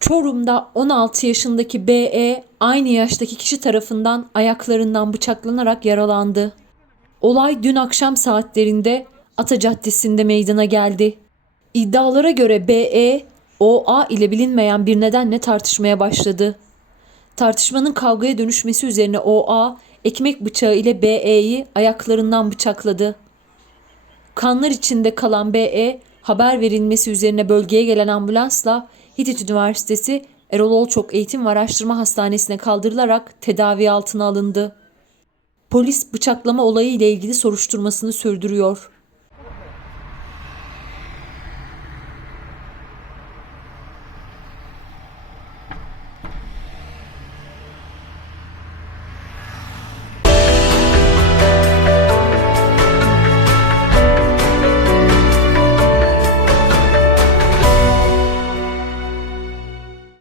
Çorum'da 16 yaşındaki BE aynı yaştaki kişi tarafından ayaklarından bıçaklanarak yaralandı. Olay dün akşam saatlerinde Ata Caddesi'nde meydana geldi. İddialara göre BE, OA ile bilinmeyen bir nedenle tartışmaya başladı. Tartışmanın kavgaya dönüşmesi üzerine OA, ekmek bıçağı ile BE'yi ayaklarından bıçakladı. Kanlar içinde kalan BE haber verilmesi üzerine bölgeye gelen ambulansla Hitit Üniversitesi Erol Olçok Eğitim ve Araştırma Hastanesi'ne kaldırılarak tedavi altına alındı. Polis bıçaklama olayı ile ilgili soruşturmasını sürdürüyor.